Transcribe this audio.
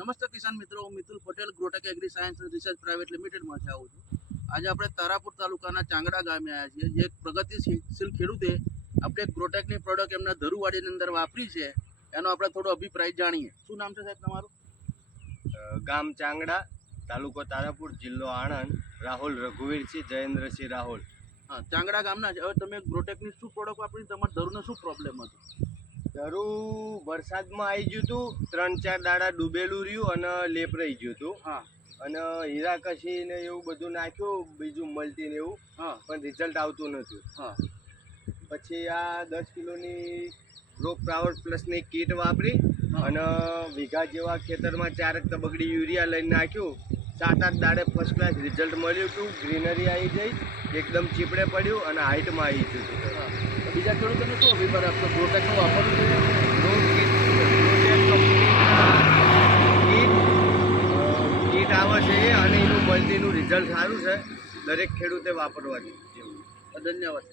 નમસ્તે કિસાન મિત્રો હું Mitul Patel Grotech agri science research private લિમિટેડમાંથી આવું છું. આજે આપણે તારાપુર તાલુકાના ચાંગડા ગામે આવ્યા છીએ જે પ્રગતિશીલ ખેડૂતે આપણે ગ્રોટેકની પ્રોડક્ટ એમના ધરુવાડીની અંદર વાપરી છે. એનો આપણે થોડો અભિપ્રાય જાણીએ. શું નામ છે સાહેબ તમારું? ગામ ચાંગડા તાલુકો તારાપુર જિલ્લો આણંદ. રાહુલ રઘુવીરસિંહ જયેન્દ્રસિંહ રાહુલ. હા ચાંગડા ગામના હવે તમે ગ્રોટેકની શું પ્રોડક્ટ વાપરી? તમારા ધરુને શું પ્રોબ્લેમ હતું? ધરું વરસાદમાં આવી ગયું હતું ત્રણ ચાર દાડા ડૂબેલું રહ્યું અને લેપ રહી ગયું હતું હા. અને હીરા કશી ને એવું બધું નાખ્યું બીજું મળતી ને એવું હા. પણ રિઝલ્ટ આવતું નહોતું. હા. પછી આ દસ કિલોની ગ્રો પાવર પ્લસની કીટ વાપરી અને વીઘા જેવા ખેતરમાં ચારક તબકડી યુરિયા લઈને નાખ્યું. સાત આઠ દાડે ફર્સ્ટ ક્લાસ રિઝલ્ટ મળ્યું હતું ગ્રીનરી આવી ગઈ એકદમ ચીપડે પડ્યું અને હાઇટમાં આવી ગયું બીજા ખેડૂતોને શું અભિપ્રાય આપશો? ગ્રોટેકનું વાપરવું જોઈએ grow kit project company kit kit છે અને એનું બળદીનું રિઝલ્ટ સારું છે. દરેક ખેડૂતે વાપરવા જેવું ધન્યવાદ.